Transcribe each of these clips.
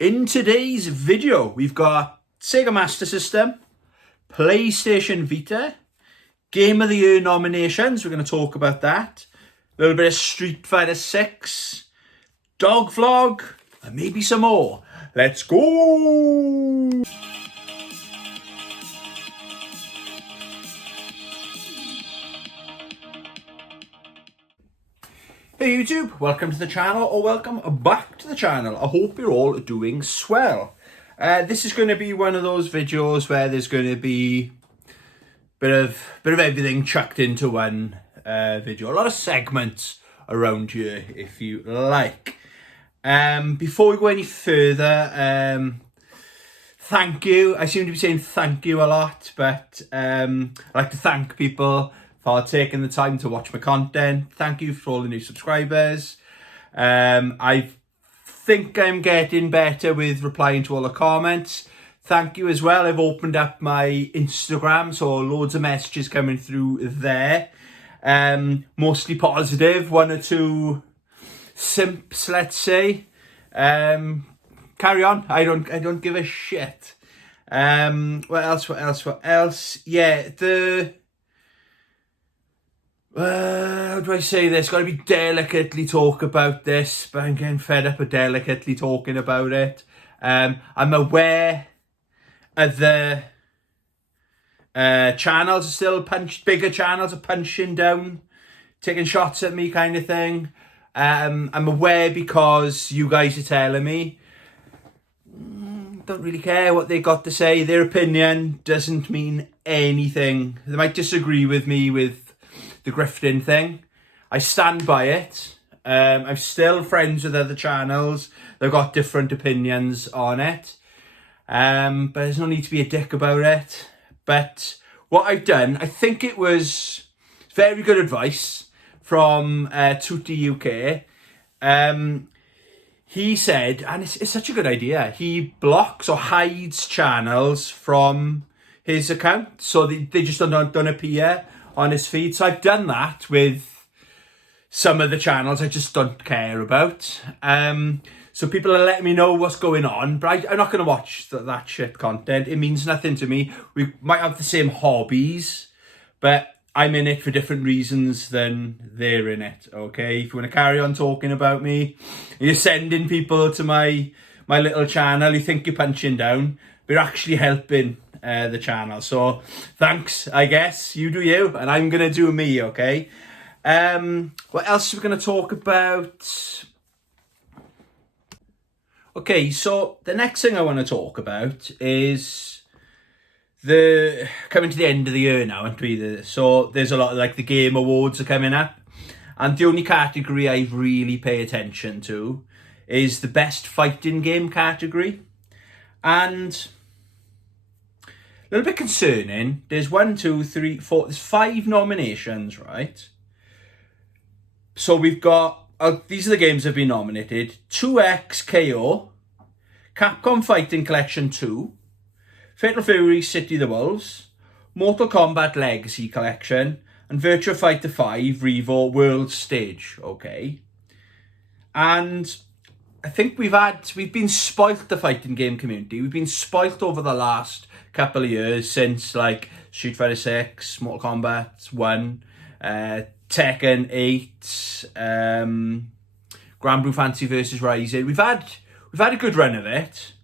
In today's video, we've got Sega Master System, PlayStation Vita, Game of the Year nominations, we're going to talk about that, a little bit of Street Fighter 6, dog vlog, and maybe some more. Let's go! Hey YouTube, welcome to the channel, or welcome back to the channel. I hope you're all doing swell. This is going to be one of those videos where there's going to be bit of everything chucked into one video. A lot of segments around here, if you like. Before we go any further, thank you. I seem to be saying thank you a lot, but I like to thank people for taking the time to watch my content. Thank you for all the new subscribers. I think I'm getting better with replying to all the comments. Thank you as well. I've opened up my Instagram, so loads of messages coming through there. Mostly positive, one or two simps, let's say. Carry on. I don't give a shit. What else? Yeah, how do I say this? Got to be delicately talk about this, but I'm getting fed up of delicately talking about it. I'm aware of the channels are still bigger channels are punching down, taking shots at me kind of thing. I'm aware because you guys are telling me. Don't really care what they got to say. Their opinion doesn't mean anything. They might disagree with me with the grifting thing. I stand by it. I'm still friends with other channels. They've got different opinions on it. But there's no need to be a dick about it. But what I've done, I think it was very good advice from Tutti UK. He said, and it's such a good idea, he blocks or hides channels from his account, so they just don't appear on his feed. So I've done that with some of the channels I just don't care about. So people are letting me know what's going on, but I'm not going to watch that shit content. It means nothing to me. We might have the same hobbies, but I'm in it for different reasons than they're in it, okay? If you want to carry on talking about me, you're sending people to my little channel, you think you're punching down, but you're actually helping the channel. So thanks, I guess. You do you, and I'm going to do me, okay? What else are we going to talk about? Okay, so the next thing I want to talk about is coming to the end of the year now, aren't we? So there's a lot of, like, the Game Awards are coming up, and the only category I really pay attention to is the best fighting game category. And a little bit concerning, there's there's 5 nominations, right? So we've got, these are the games that have been nominated: 2X KO, Capcom Fighting Collection 2, Fatal Fury City of the Wolves, Mortal Kombat Legacy Collection, and Virtua Fighter 5 Revo World Stage, okay? And I think we've been spoilt, the fighting game community. We've been spoilt over the last couple of years since, like, Street Fighter 6, Mortal Kombat 1, Tekken 8, Grand Blue Fantasy vs Rising. We've had a good run of it,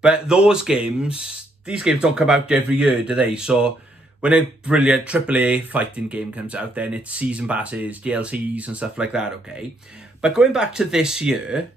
but these games don't come out every year, do they? So when a brilliant AAA fighting game comes out, then it's season passes, DLCs and stuff like that, okay? But going back to this year,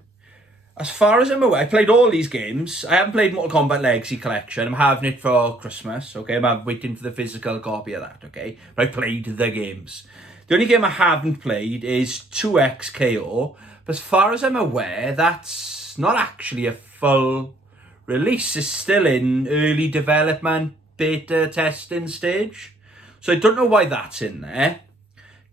as far as I'm aware, I played all these games. I haven't played Mortal Kombat Legacy Collection. I'm having it for Christmas, okay? I'm waiting for the physical copy of that, okay? But I played the games. The only game I haven't played is 2X KO. But as far as I'm aware, that's not actually a full release. It's still in early development, beta testing stage. So I don't know why that's in there.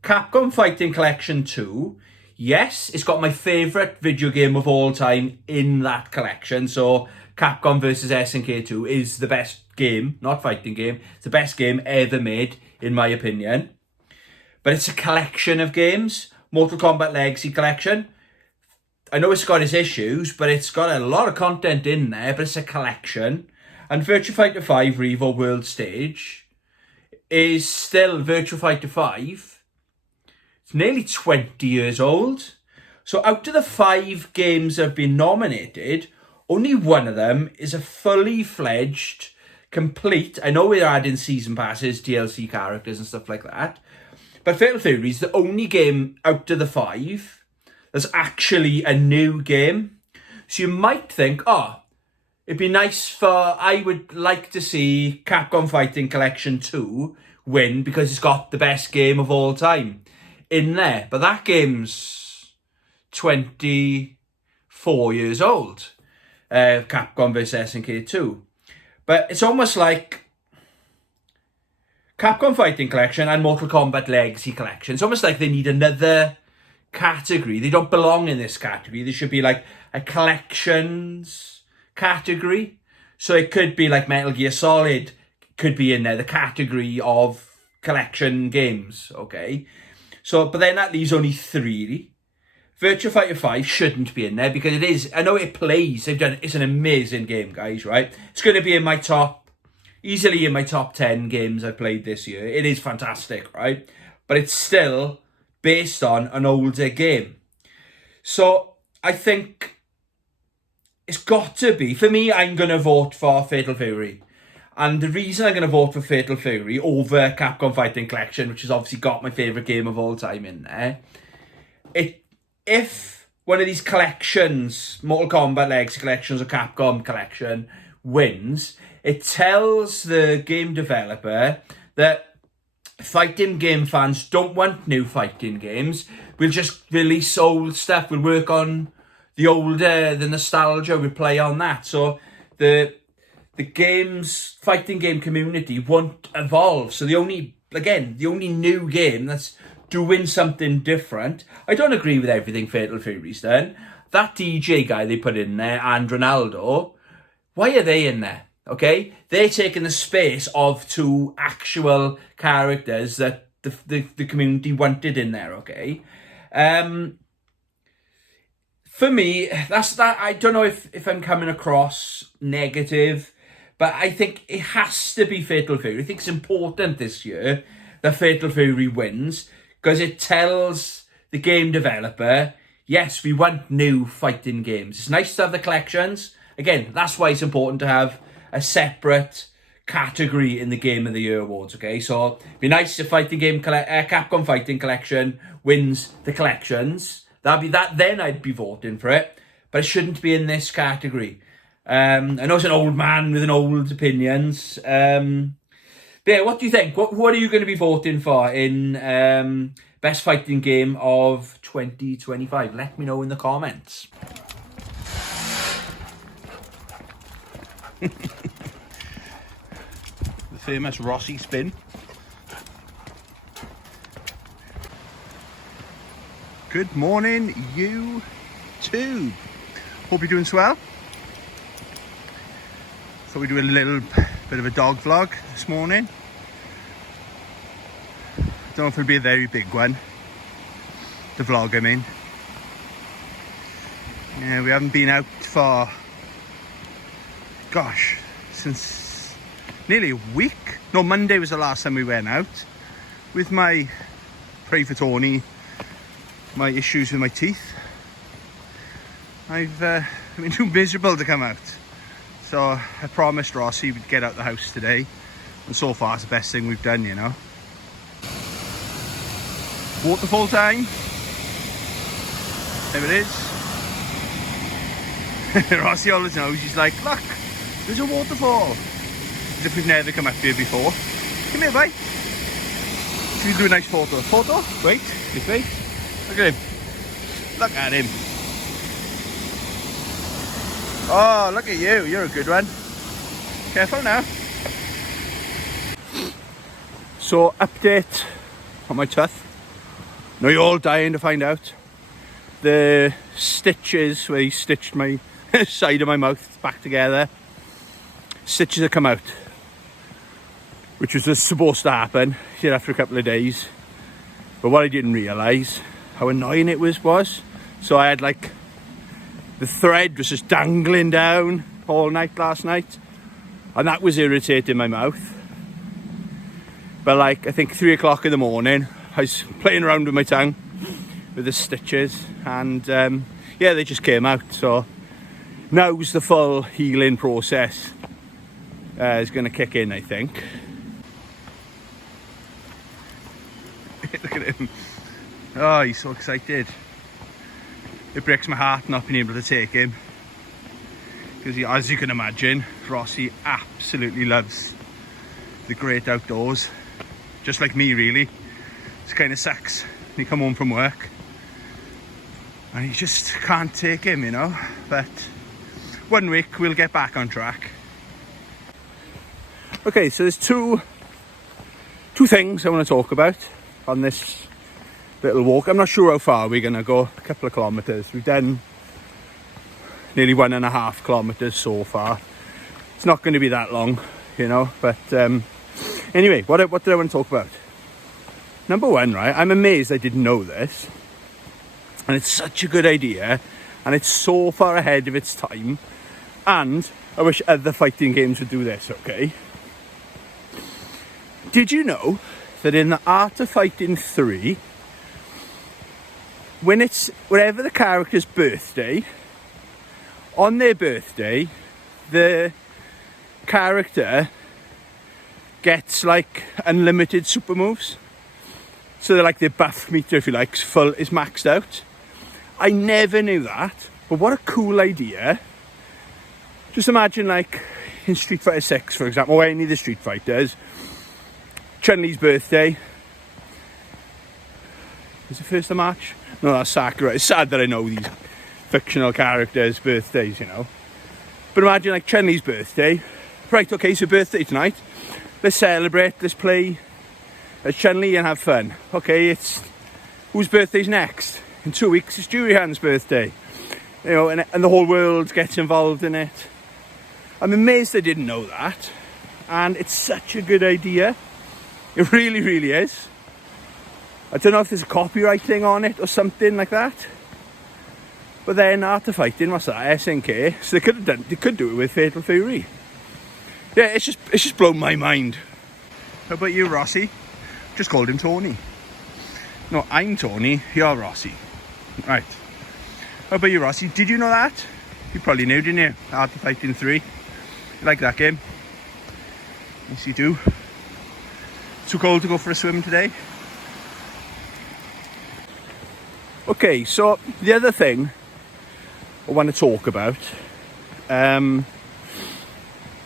Capcom Fighting Collection 2. Yes, it's got my favourite video game of all time in that collection. So Capcom vs SNK 2 is the best game, not fighting game. It's the best game ever made, in my opinion. But it's a collection of games. Mortal Kombat Legacy Collection. I know it's got its issues, but it's got a lot of content in there, but it's a collection. And Virtua Fighter 5 Revo World Stage is still Virtua Fighter 5. It's nearly 20 years old. So out of the 5 games that have been nominated, only one of them is a fully fledged, complete. I know we're adding season passes, DLC characters and stuff like that. But Fatal Fury is the only game out of the 5 that's actually a new game. So you might think, oh, it'd be nice I would like to see Capcom Fighting Collection 2 win because it's got the best game of all time in there. But that game's 24 years old. Capcom vs SNK 2. But it's almost like Capcom Fighting Collection and Mortal Kombat Legacy Collection. It's almost like they need another category. They don't belong in this category. There should be like a collections category. So it could be like Metal Gear Solid could be in there, the category of collection games, okay? So, but then that leaves only 3. Virtua Fighter 5 shouldn't be in there because it is, I know it plays, it's an amazing game, guys, right? It's going to be in my easily in my top 10 games I've played this year. It is fantastic, right? But it's still based on an older game. So I think it's got to be, for me, I'm going to vote for Fatal Fury. And the reason I'm going to vote for Fatal Fury over Capcom Fighting Collection, which has obviously got my favourite game of all time in there, if one of these collections, Mortal Kombat Legacy Collections or Capcom Collection, wins, it tells the game developer that fighting game fans don't want new fighting games. We'll just release old stuff. We'll work on the nostalgia. We'll play on that. So the fighting game community won't evolve. So the only new game that's doing something different. I don't agree with everything Fatal Fury's done. That DJ guy they put in there and Ronaldo, why are they in there? Okay, they're taking the space of 2 actual characters that the community wanted in there. Okay, for me, that's that. I don't know if I'm coming across negative, but I think it has to be Fatal Fury. I think it's important this year that Fatal Fury wins because it tells the game developer, yes, we want new fighting games. It's nice to have the collections. Again, that's why it's important to have a separate category in the Game of the Year awards, okay? So it'd be nice if Capcom Fighting Collection wins the collections. Then I'd be voting for it, but it shouldn't be in this category. I know it's an old man with an old opinions. But yeah, what do you think? What are you going to be voting for in best fighting game of 2025? Let me know in the comments. The famous Rossi spin. Good morning, YouTube. Hope you're doing swell. So we do a little bit of a dog vlog this morning. Don't know if it'll be a very big one. The vlog, I mean. Yeah, we haven't been out for, gosh, since nearly a week. No, Monday was the last time we went out. With my, pray for Tony, my issues with my teeth. I've been too miserable to come out. So I promised Rossi we'd get out the house today. And so far it's the best thing we've done, you know. Waterfall time. There it is. Rossi always knows. He's like, look, there's a waterfall. As if we've never come up here before. Come here, bye. Should we do a nice photo? Photo? Wait, this way. Look at him. Look at him. Oh, look at you. You're a good one. Careful now. So, update on my tooth. Now you're all dying to find out. The stitches where he stitched my side of my mouth back together. Stitches have come out. Which was just supposed to happen here after a couple of days. But what I didn't realise, how annoying it was. So I had like the thread was just dangling down all night last night, and that was irritating my mouth. But like, I think 3 o'clock in the morning, I was playing around with my tongue with the stitches, and yeah, they just came out. So now's the full healing process is going to kick in, I think. Look at him. Oh, he's so excited. It breaks my heart not being able to take him, because as you can imagine, Rossi absolutely loves the great outdoors, just like me really. It's kind of sucks when you come home from work and you just can't take him, you know. But 1 week we'll get back on track. Okay, so there's two things I want to talk about on this little walk. I'm not sure how far we're going to go. A couple of kilometres. We've done nearly 1.5 kilometres so far. It's not going to be that long, you know. But anyway, what did I want to talk about? Number one, right, I'm amazed I didn't know this, and it's such a good idea, and it's so far ahead of its time, and I wish other fighting games would do this. Okay, did you know that in the Art of Fighting 3, whenever the character's birthday, on their birthday, the character gets like unlimited super moves? So they're like their buff meter, if you like, is maxed out. I never knew that, but what a cool idea. Just imagine, like in Street Fighter 6, for example, or any of the Street Fighters, Chun-Li's birthday. Is it 1st of March? No, that's Sakura. It's sad that I know these fictional characters' birthdays, you know. But imagine like Chun-Li's birthday. Right, okay, so birthday tonight. Let's celebrate, let's play as Chun-Li and have fun. Okay, it's whose birthday's next? In 2 weeks it's Jurihan's birthday. You know, and the whole world gets involved in it. I'm amazed I didn't know that. And it's such a good idea. It really, really is. I don't know if there's a copyright thing on it or something like that. But then Art of Fighting, what's that? SNK. So they could do it with Fatal Fury. Yeah, it's just blown my mind. How about you, Rossi? Just called him Tony. No, I'm Tony, you're Rossi. Right. How about you, Rossi? Did you know that? You probably knew, didn't you? Art of Fighting 3. You like that game? Yes, you do. Too cold to go for a swim today? Okay, so the other thing I want to talk about, a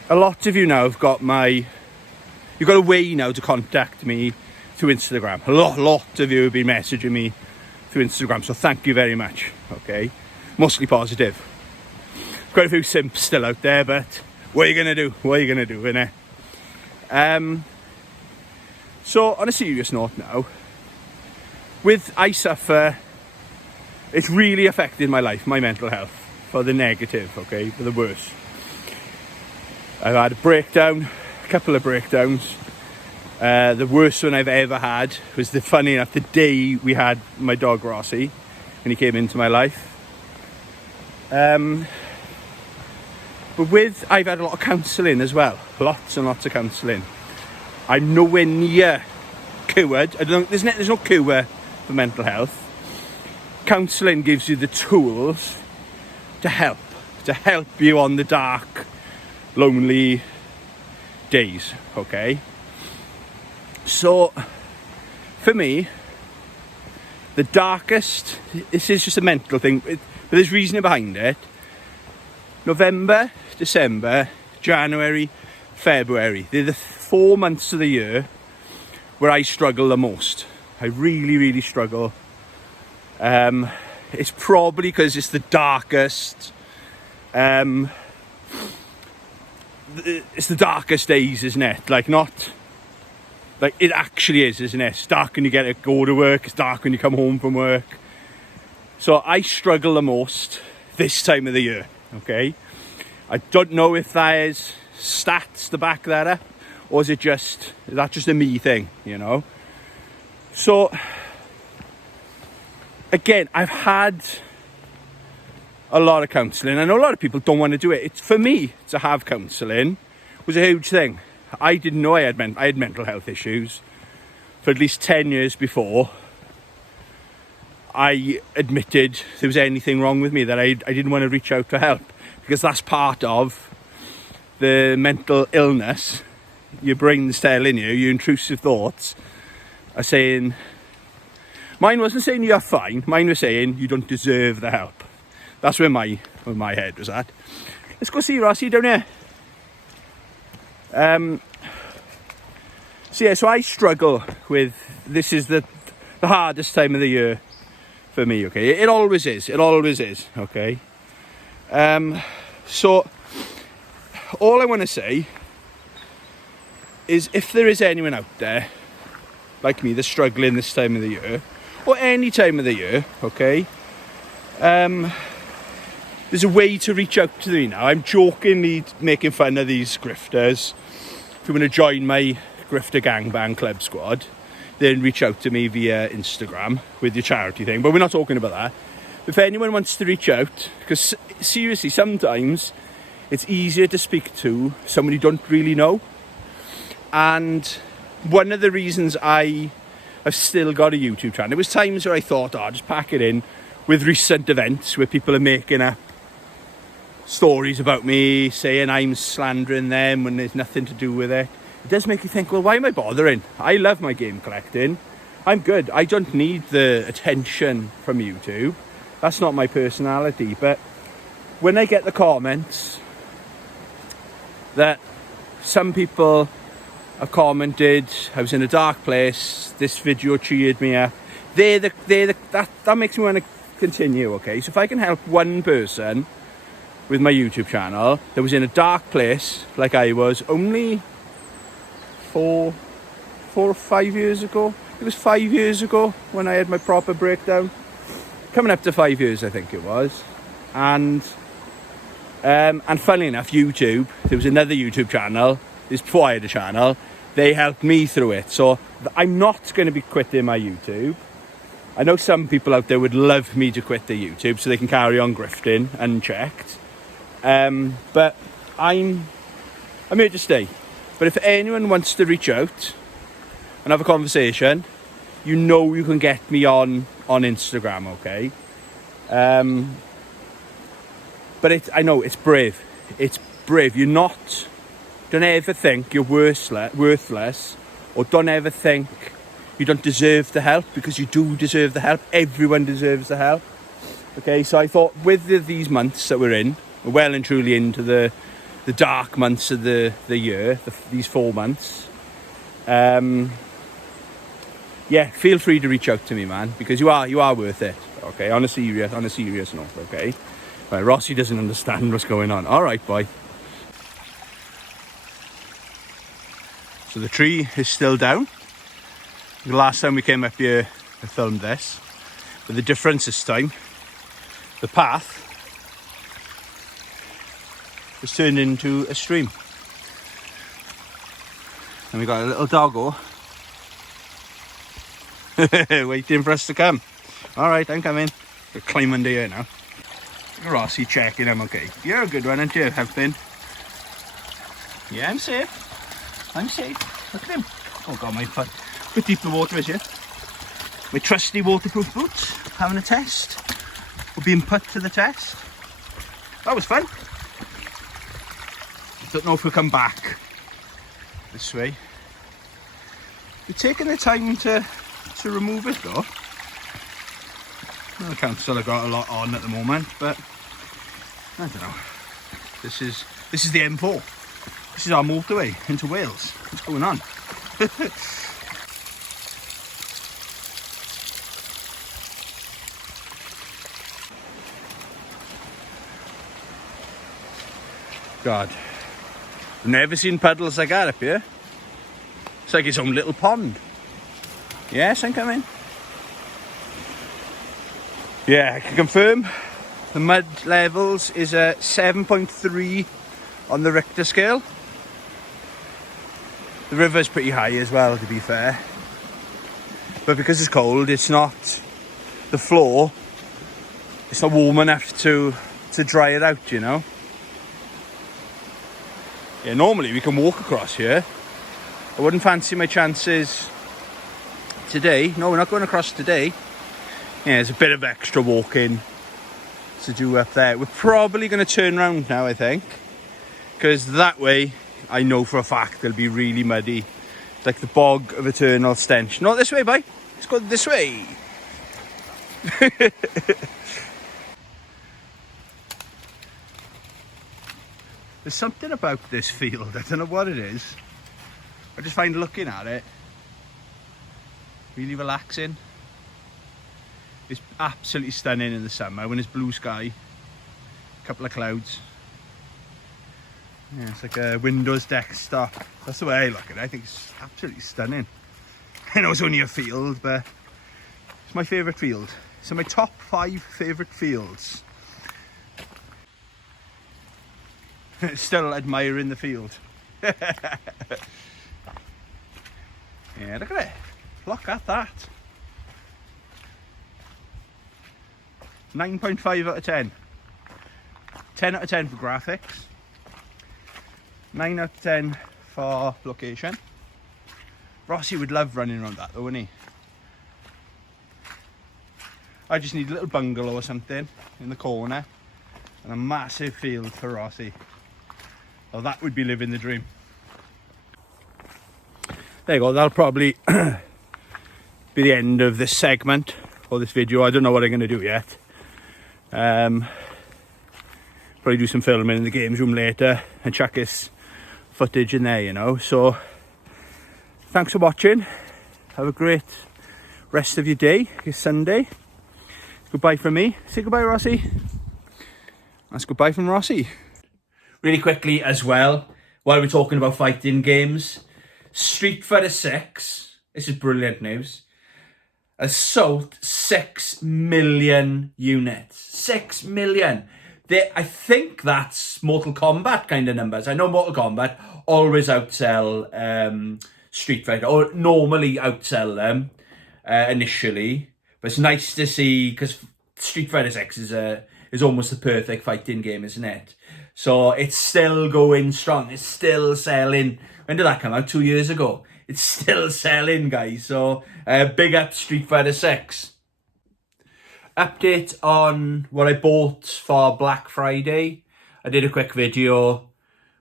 lot of you now have got you've got a way now to contact me through Instagram. A lot of you have been messaging me through Instagram, so thank you very much. Okay, mostly positive. Quite a few simps still out there, but what are you gonna do? What are you gonna do, innit? So on a serious note now, I suffer. It's really affected my life, my mental health, for the negative, okay, for the worse. I've had a couple of breakdowns. The worst one I've ever had was funny enough, the day we had my dog Rossi, when he came into my life. But I've had a lot of counselling as well, lots and lots of counselling. I'm nowhere near cured. There's no cure for mental health. Counselling gives you the tools to help you on the dark, lonely days, okay? So, for me, the darkest, this is just a mental thing, but there's reasoning behind it. November, December, January, February, they're the 4 months of the year where I struggle the most. I really, really struggle. It's probably because it's the darkest. It's the darkest days, isn't it? Like it actually is, isn't it? It's dark when you get to go to work. It's dark when you come home from work. So I struggle the most this time of the year. Okay, I don't know if there's stats to back that up, or is that just a me thing, you know? So again, I've had a lot of counselling. I know a lot of people don't want to do it. It's, for me, to have counselling was a huge thing. I didn't know I had mental health issues for at least 10 years before I admitted there was anything wrong with me, that I didn't want to reach out for help, because that's part of the mental illness. Your brain's telling you, your intrusive thoughts are saying, mine wasn't saying you're fine, mine was saying you don't deserve the help. That's where my head was at. Let's go see Rossi down here. So I struggle with, this is the hardest time of the year for me, okay? It always is, okay? So all I want to say is, if there is anyone out there like me that's struggling this time of the year, or any time of the year, okay, there's a way to reach out to me now. I'm jokingly making fun of these grifters. If you want to join my grifter gangbang club squad, then reach out to me via Instagram with your charity thing. But we're not talking about that. If anyone wants to reach out, because seriously, sometimes it's easier to speak to someone you don't really know. And one of the reasons I've still got a YouTube channel, there was times where I thought, I'll just pack it in with recent events where people are making up stories about me, saying I'm slandering them when there's nothing to do with it. It does make you think, well, why am I bothering? I love my game collecting. I'm good. I don't need the attention from YouTube. That's not my personality. But when I get the comments that some people have commented, I was in a dark place, this video cheered me up, that makes me want to continue, okay? So if I can help one person with my YouTube channel that was in a dark place like I was only 4 or 5 years ago. It was 5 years ago when I had my proper breakdown. Coming up to 5 years, I think it was. And funnily enough, YouTube, there was another YouTube channel, this before I had a channel, they helped me through it. So I'm not going to be quitting my YouTube. I know some people out there would love me to quit their YouTube so they can carry on grifting unchecked. But I'm here to stay. But if anyone wants to reach out and have a conversation, you know you can get me on Instagram, okay? But I know it's brave. It's brave. Don't ever think you're worthless, or don't ever think you don't deserve the help, because you do deserve the help. Everyone deserves the help. Okay, so I thought with these months that we're in, we're well and truly into the dark months of the year, these 4 months. Yeah, feel free to reach out to me, man, because you are worth it. Okay, on a serious note. Okay, right, Rossi doesn't understand what's going on. All right, boy. So the tree is still down. The last time we came up here, I filmed this, but the difference this time, the path was turned into a stream. And we got a little doggo waiting for us to come. All right, I'm coming. We're climbing under here now. Rossi checking I'm okay. You're a good one, aren't you? Have been. Yeah, I'm safe. Look at him. Oh God, my foot. Bit deep the water is here. My trusty waterproof boots, having a test. We're being put to the test. That was fun. Don't know if we'll come back this way. We're taking the time to remove it though. The council have got a lot on at the moment, but I don't know. This is the M4. This is our motorway into Wales. What's going on? God, I've never seen puddles like that up here. It's like its own little pond. Yes, I'm coming. Yeah, I can confirm the mud levels is a 7.3 on the Richter scale. The river's pretty high as well, to be fair. But because it's cold, it's not, the floor, it's not warm enough to to dry it out, you know. Yeah, normally we can walk across here. I wouldn't fancy my chances today. No, we're not going across today. Yeah, there's a bit of extra walking to do up there. We're probably going to turn around now, I think, because that way I know for a fact it'll be really muddy. It's like the bog of eternal stench. Not this way, bye. Let's go this way. There's something about this field, I don't know what it is. I just find looking at it really relaxing. It's absolutely stunning in the summer when it's blue sky, a couple of clouds. Yeah, it's like a Windows desktop. That's the way I look at it. I think it's absolutely stunning. I know it's only a field, but it's my favourite field. It's in my top 5 favourite fields. Still admiring the field. Yeah, look at it. Look at that. 9.5 out of 10. 10 out of 10 for graphics. 9 out of 10 for location. Rossi would love running around that though, wouldn't he? I just need a little bungalow or something in the corner and a massive field for Rossi. Well, that would be living the dream. There you go, that'll probably be the end of this segment or this video. I don't know what I'm going to do yet. Probably do some filming in the games room later and chuck this footage in there, you know. So thanks for watching. Have a great rest of your day. It's Sunday. Goodbye from me. Say goodbye, Rossi. That's goodbye from Rossi. Really quickly as well, while we're talking about fighting games, Street Fighter 6, this is brilliant news, has sold 6 million units. 6 million. I think that's Mortal Kombat kind of numbers. I know Mortal Kombat always outsell Street Fighter, or normally outsell them initially. But it's nice to see, because Street Fighter 6 is almost the perfect fighting game, isn't it? So it's still going strong. It's still selling. When did that come out? 2 years ago. It's still selling, guys. So big up Street Fighter 6. Update on what I bought for Black Friday. I did a quick video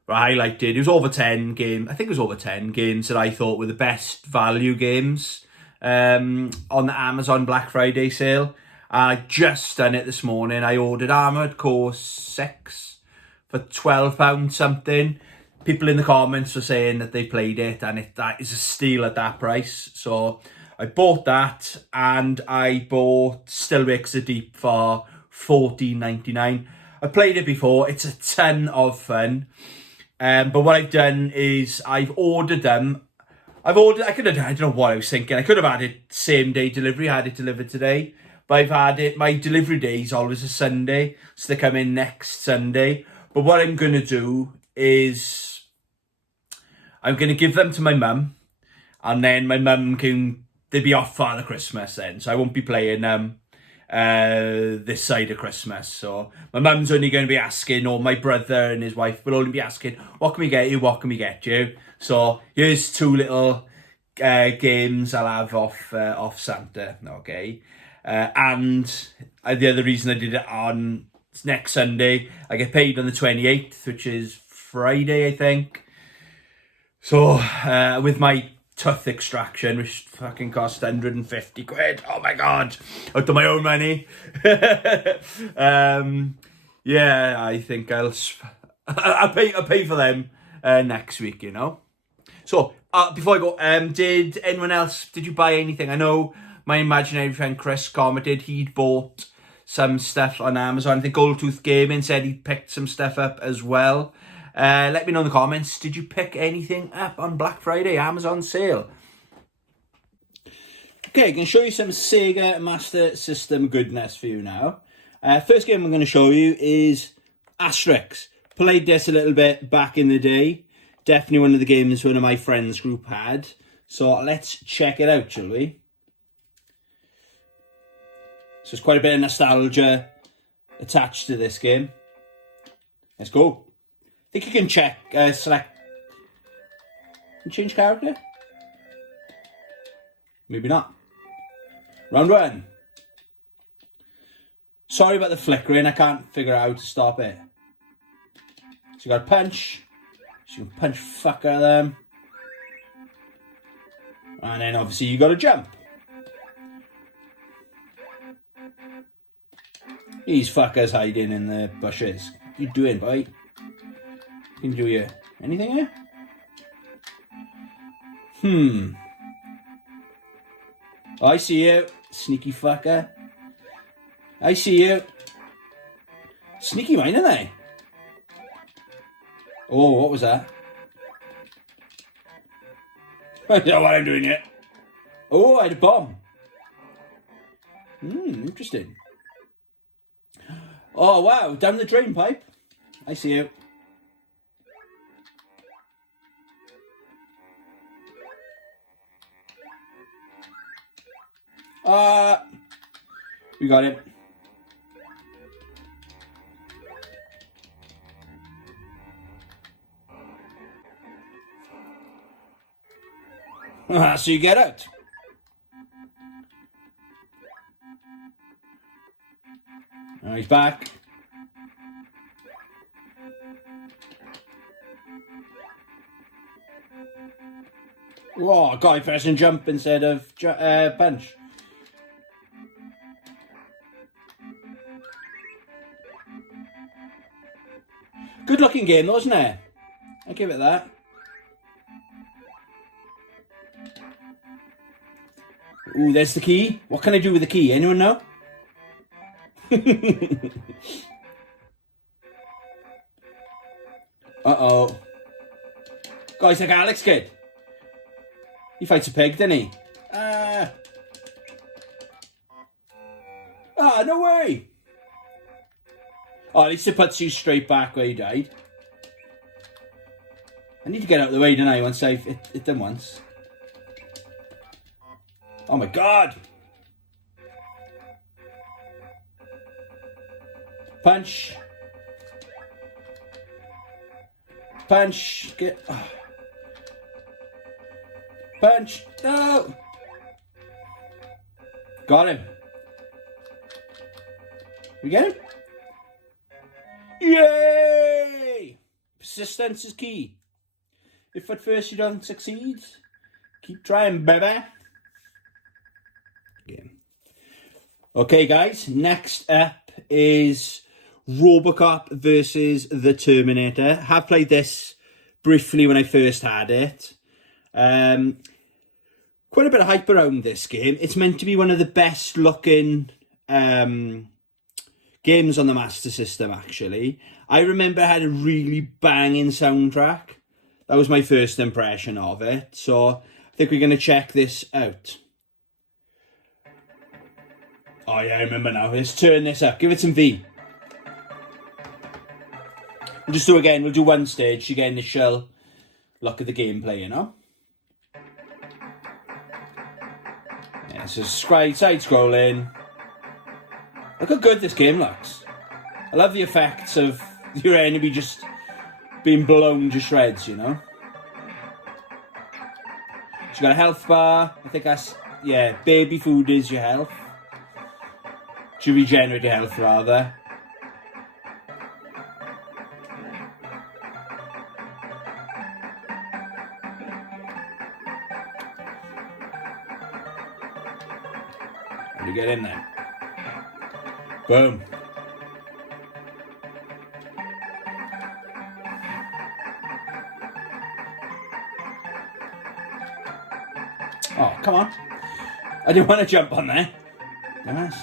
where I highlighted, it was over 10 games. I think it was over 10 games that I thought were the best value games on the Amazon Black Friday sale. I just done it this morning. I ordered Armored Core 6 for £12 something. People in the comments were saying that they played it and that is a steal at that price. So I bought that, and I bought Still Wakes the Deep for $14.99. I played it before. It's a ton of fun. But what I've done is I've ordered them. I don't know what I was thinking. I could have had it same day delivery. I had it delivered today. But I've had it, my delivery day is always a Sunday. So they come in next Sunday. But what I'm going to do is I'm going to give them to my mum. And then my mum they'll be off Father Christmas then. So I won't be playing them this side of Christmas. So my mum's only going to be asking, or my brother and his wife will only be asking, what can we get you? What can we get you? So here's 2 little games I'll have off Santa. Okay. And the other reason I did it on next Sunday, I get paid on the 28th, which is Friday, I think. So with my tooth extraction, which fucking cost 150 quid. Oh my God, out of my own money. Yeah, I think I'll pay for them next week, you know. So before I go, did you buy anything? I know my imaginary friend Chris commented he'd bought some stuff on Amazon. I think Goldtooth Gaming said he picked some stuff up as well. Let me know in the comments, did you pick anything up on Black Friday Amazon sale? Okay, I can show you some Sega Master System goodness for you now. First game I'm going to show you is Asterix. Played this a little bit back in the day. Definitely one of the games one of my friends group had. So let's check it out, shall we? So there's quite a bit of nostalgia attached to this game. Let's go. I think you can check, select, and change character? Maybe not. Round 1. Sorry about the flickering, I can't figure out how to stop it. So you got to punch. So you can punch fuck out of them. And then obviously you got to jump. These fuckers hiding in the bushes. What you doing, boy? Can you do you anything here? Oh, I see you, sneaky fucker. I see you. Sneaky mine, aren't they? Oh, what was that? I don't know what I'm doing yet. Oh, I had a bomb. Interesting. Oh, wow, down the drain pipe. I see you. We got it. So you get out. Now he's back. Whoa, guy pressing jump instead of punch. Good looking game though, isn't it? I'll give it that. Ooh, there's the key. What can I do with the key? Anyone know? Uh-oh. Guy's like Alex kid. He fights a pig, doesn't he? No way! Oh, at least it puts you straight back where you died. I need to get out of the way, don't I, once I've hit them once. Oh my god! Punch. Punch. Get... Oh. Punch. No! Got him. We get him? Yay! Persistence is key. If at first you don't succeed, keep trying, baby. Yeah. Okay, guys. Next up is Robocop versus the Terminator. Have played this briefly when I first had it. Quite a bit of hype around this game. It's meant to be one of the best looking games on the Master System, actually. I remember it had a really banging soundtrack. That was my first impression of it. So I think we're going to check this out. Oh yeah, I remember now. Let's turn this up. Give it some V. We'll just do again. We'll do one stage to get initial look at the gameplay, you know? Yeah, so side scrolling. Look how good this game looks. I love the effects of your enemy just being blown to shreds, you know? So you got a health bar. I think that's, yeah, baby food is your health. To regenerate your health, rather. How do you get in there? Boom. Oh, come on. I didn't want to jump on there. Nice.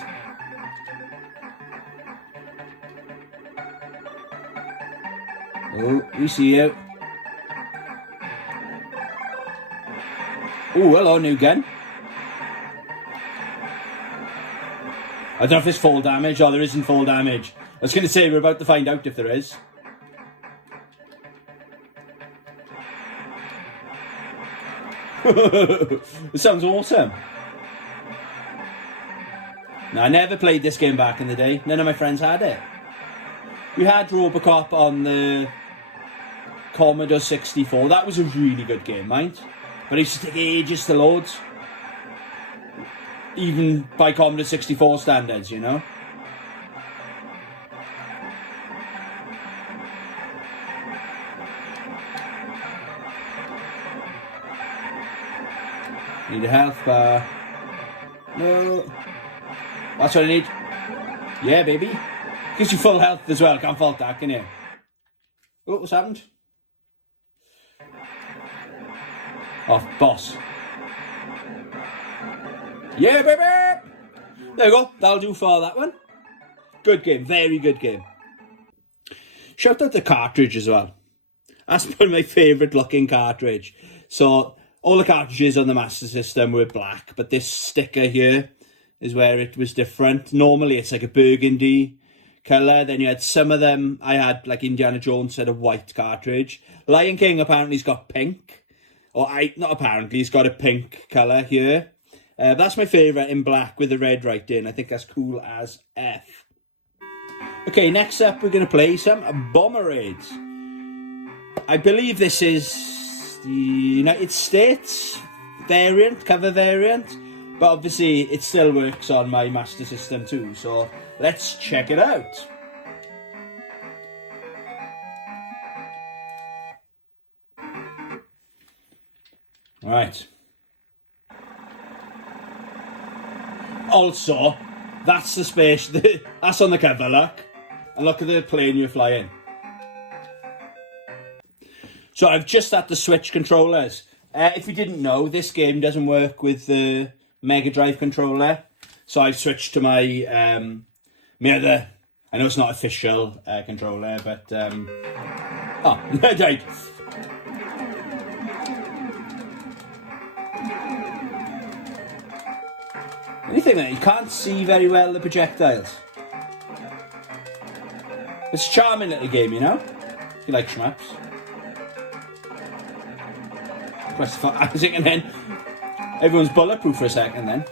Oh, we see you. Oh, hello, new gun. I don't know if it's fall damage. Oh, there isn't fall damage. I was going to say, we're about to find out if there is. It sounds awesome. No, I never played this game back in the day. None of my friends had it. We had Robocop on the Commodore 64. That was a really good game, mind. But it used to take ages to load. Even by Commodore 64 standards, you know. Need a health bar. No. That's what I need. Yeah, baby. Gives you full health as well. Can't fault that, can you? Oh, what's happened? Oh, boss. Yeah, baby! There we go. That'll do for that one. Good game. Very good game. Shout out the cartridge as well. That's one of my favourite looking cartridge. So, all the cartridges on the Master System were black, but this sticker here is where it was different. Normally, it's like a burgundy colour. Then you had some of them, I had like Indiana Jones had a white cartridge. Lion King apparently's got pink. Not apparently, he's got a pink colour here. That's my favourite in black with the red writing. I think that's cool as F. Okay, next up we're going to play some Bomber Raids. I believe this is the United States variant, cover variant. But obviously it still works on my Master System too. So let's check it out. Right. Also, that's the space, that's on the cover, look. And look at the plane you're flying. So I've just had to switch controllers. If you didn't know, this game doesn't work with the Mega Drive controller. So I've switched to my, my other, I know it's not official controller, but, oh, right. Anything that you can't see very well the projectiles. It's a charming little game, you know? If you like shmups. Press the housing and then everyone's bulletproof for a second then.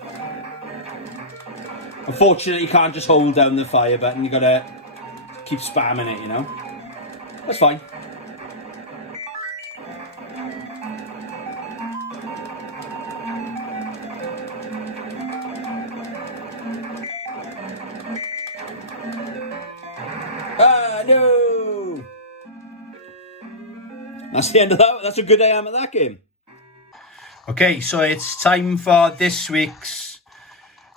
Unfortunately, you can't just hold down the fire button. You gotta keep spamming it, you know? That's fine. No! That's the end of that. That's how good I am at that game. Okay, so it's time for this week's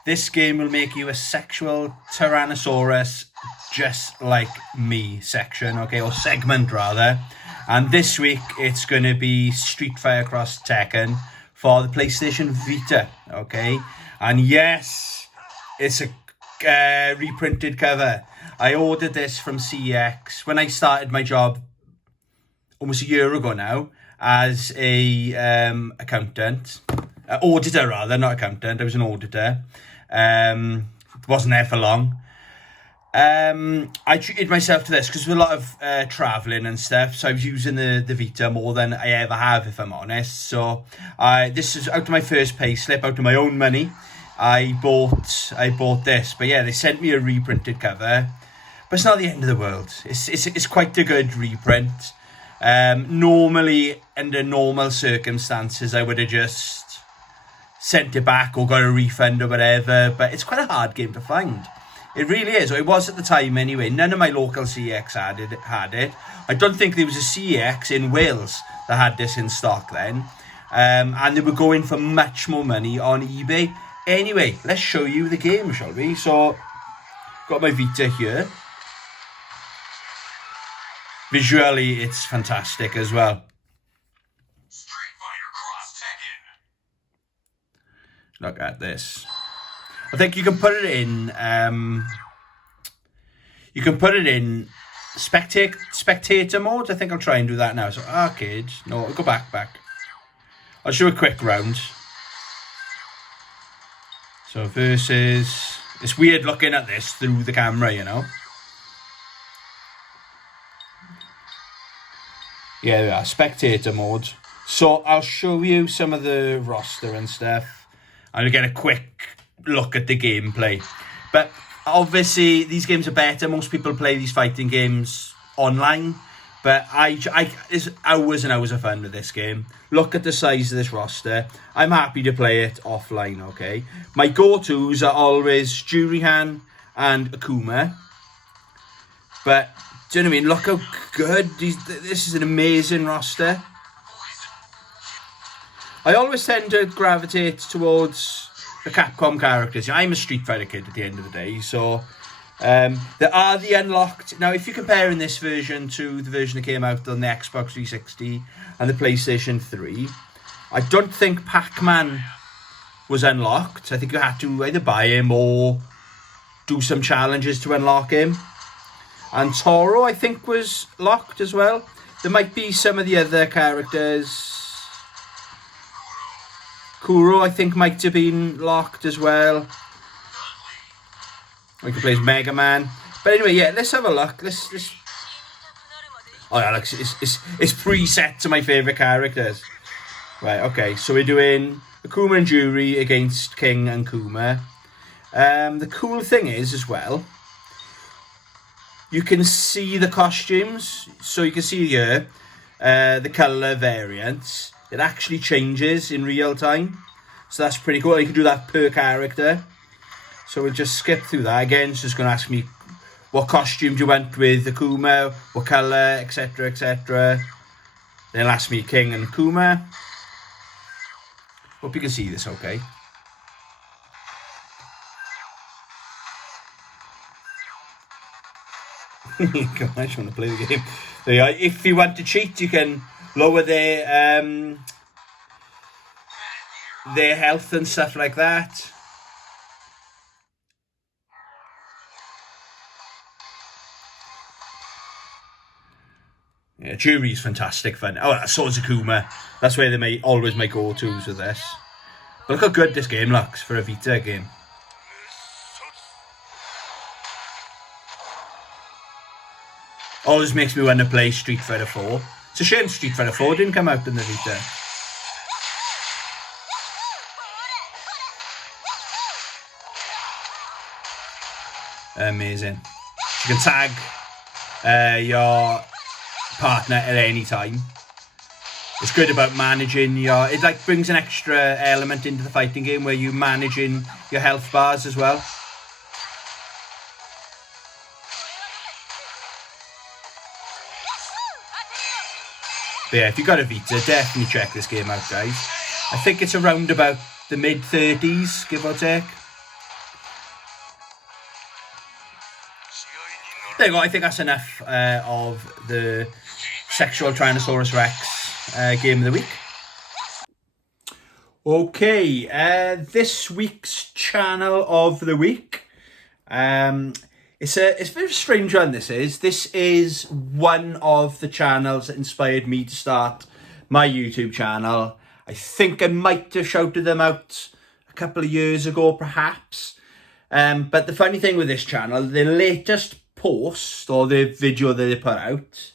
This Game Will Make You a Sexual Tyrannosaurus Just Like Me section, okay, or segment rather. And this week it's going to be Street Fighter Cross Tekken for the PlayStation Vita, okay? And yes, it's a reprinted cover. I ordered this from CEX when I started my job almost a year ago now as a auditor rather, not accountant. I was an auditor. Wasn't there for long. I treated myself to this because there's a lot of travelling and stuff, so I was using the Vita more than I ever have, if I'm honest. So this is out of my first pay slip, out of my own money. I bought this, but yeah, they sent me a reprinted cover. But it's not the end of the world. It's quite a good reprint. Normally, under normal circumstances, I would have just sent it back or got a refund or whatever. But it's quite a hard game to find. It really is. Or it was at the time anyway. None of my local CEX had it. I don't think there was a CEX in Wales that had this in stock then. And they were going for much more money on eBay. Anyway, let's show you the game, shall we? So, got my Vita here. Visually, it's fantastic as well. Street Fighter Cross Tekken. Look at this. I think you can put it in. You can put it in spectator mode. I think I'll try and do that now. So arcade. No, I'll go back. I'll show a quick round. So versus. It's weird looking at this through the camera, you know. Yeah, we are, spectator mode. So I'll show you some of the roster and stuff. I'll get a quick look at the gameplay. But obviously these games are better. Most people play these fighting games online, but it's hours and hours of fun with this game. Look at the size of this roster. I'm happy to play it offline, okay? My go-tos are always Jurihan and Akuma. But, do you know what I mean? Look how good. This is an amazing roster. I always tend to gravitate towards the Capcom characters. I'm a Street Fighter kid at the end of the day, so there are the unlocked. Now, if you're comparing this version to the version that came out on the Xbox 360 and the PlayStation 3, I don't think Pac-Man was unlocked. I think you had to either buy him or do some challenges to unlock him. And Toro, I think, was locked as well. There might be some of the other characters. Kuro, I think, might have been locked as well. We can play as Mega Man. But anyway, yeah, let's have a look. Let's... Oh, yeah, look, it's preset to my favourite characters. Right, okay, so we're doing Akuma and Juri against King and Kuma. The cool thing is, as well, you can see the costumes. So you can see here the colour variants. It actually changes in real time. So that's pretty cool. You can do that per character. So we'll just skip through that. Again, it's just going to ask me what costume do you want with Akuma, what colour, etc, etc. Then it'll ask me King and Akuma. Hope you can see this okay. Come on, I just want to play the game. There you are. If you want to cheat, you can lower their health and stuff like that. Yeah, Juri's fantastic fun. Oh, so is Akuma. That's where they always my go-tos with this. But look how good this game looks for a Vita game. Always makes me want to play Street Fighter 4. It's a shame Street Fighter 4 didn't come out in the Vita. Amazing. You can tag your partner at any time. It's good about managing your... It like brings an extra element into the fighting game where you're managing your health bars as well. But yeah, if you've got a Vita, definitely check this game out, guys. I think it's around about the mid-30s, give or take. There you go, I think that's enough of the Sexual Tyrannosaurus Rex game of the week. Okay, this week's channel of the week. It's a very strange one, this is. This is one of the channels that inspired me to start my YouTube channel. I think I might have shouted them out a couple of years ago, perhaps. But the funny thing with this channel, the latest post, or the video that they put out,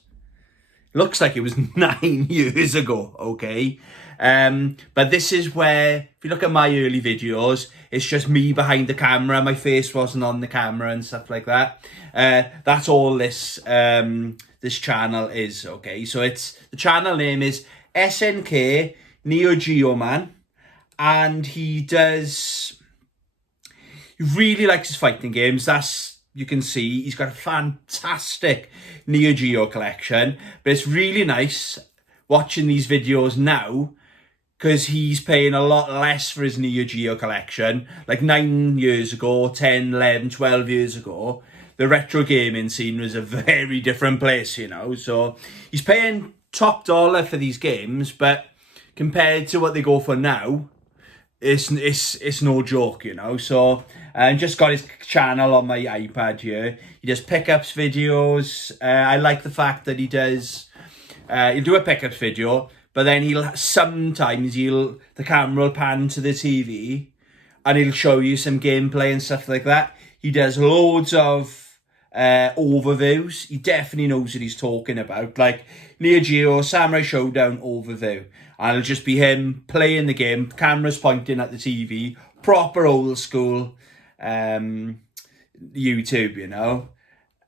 looks like it was 9 years ago, okay? But this is where, if you look at my early videos, it's just me behind the camera. My face wasn't on the camera and stuff like that. That's all this this channel is, okay? So the channel name is SNK Neo Geo Man, and he really likes his fighting games. You can see he's got a fantastic Neo Geo collection, but it's really nice watching these videos now because he's paying a lot less for his Neo Geo collection. Like 9 years ago, 10, 11, 12 years ago, the retro gaming scene was a very different place, you know. So he's paying top dollar for these games, but compared to what they go for now, it's no joke, you know. So I just got his channel on my iPad here. He does pickups videos. I like the fact that he does. He'll do a pickups video, but then sometimes the camera will pan to the TV, and he'll show you some gameplay and stuff like that. He does loads of overviews. He definitely knows what he's talking about, like Neo Geo Samurai Showdown overview. And it'll just be him playing the game, cameras pointing at the TV, proper old school. YouTube, you know.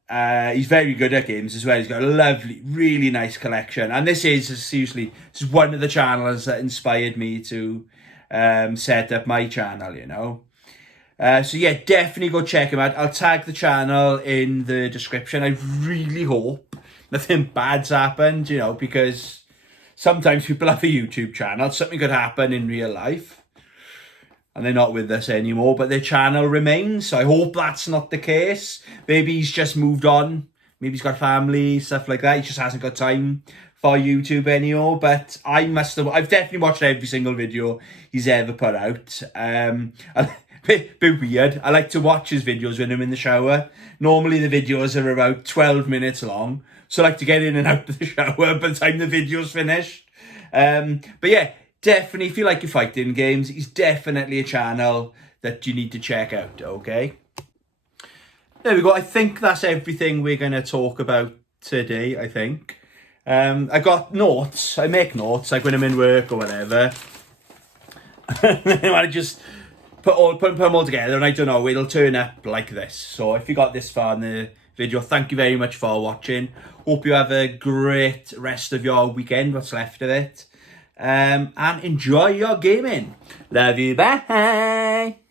He's very good at games as well. He's got a lovely, really nice collection. And this is one of the channels that inspired me to set up my channel, you know. So yeah, definitely go check him out. I'll tag the channel in the description. I really hope nothing bad's happened, you know, because sometimes people have a YouTube channel. Something could happen in real life and they're not with us anymore, but their channel remains. So I hope that's not the case. Maybe he's just moved on. Maybe he's got family, stuff like that. He just hasn't got time for YouTube anymore. But I've definitely watched every single video he's ever put out. Bit weird. I like to watch his videos when I'm in the shower. Normally the videos are about 12 minutes long. So I like to get in and out of the shower by the time the video's finished. But yeah, definitely, if you like your fighting games, he's definitely a channel that you need to check out, okay? There we go. I think that's everything we're going to talk about today, I think. I got notes. I make notes, like when I'm in work or whatever. I just put them all together, and I don't know, it'll turn up like this. So if you got this far in the video, thank you very much for watching. Hope you have a great rest of your weekend, what's left of it. And enjoy your gaming. Love you, bye.